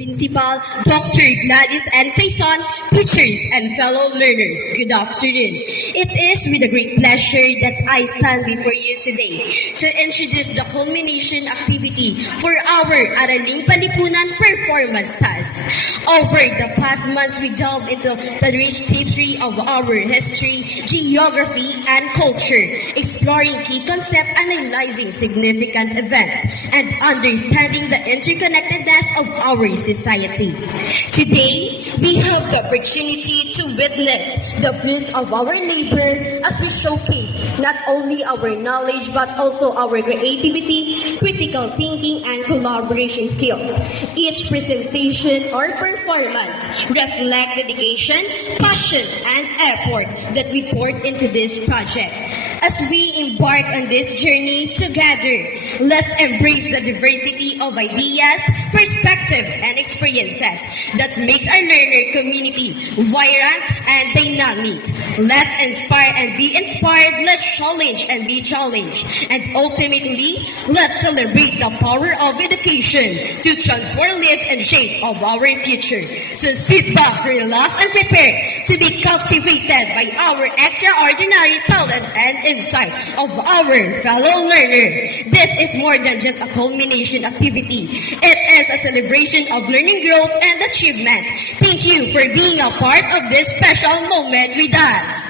Principal Dr. Gladys N. Saison, teachers and fellow learners, good afternoon. It is with a great pleasure that I stand before you today to introduce the culmination activity for our Araling Palipunan performance task. Over the past months, we delved into the rich tapestry of our history, geography, and culture, exploring key concepts, analyzing significant events, and understanding the interconnectedness of our society. Today, we have the opportunity to witness the fruits of our labor as we showcase not only our knowledge but also our creativity, critical thinking, and collaboration skills. Each presentation or performance reflects dedication, passion, and effort that we poured into this project. As we embark on this journey together, let's embrace the diversity of ideas, perspectives, and experiences that makes our learner community vibrant and dynamic. Let's inspire and be inspired, let's challenge and be challenged, and ultimately, let's celebrate the power of education to transform lives and shape of our future. So sit back, relax, and prepare to be captivated by our extraordinary talent and insight of our fellow learner. This is more than just a culmination activity. It is a celebration of learning growth and achievement. Thank you for being a part of this special moment with us.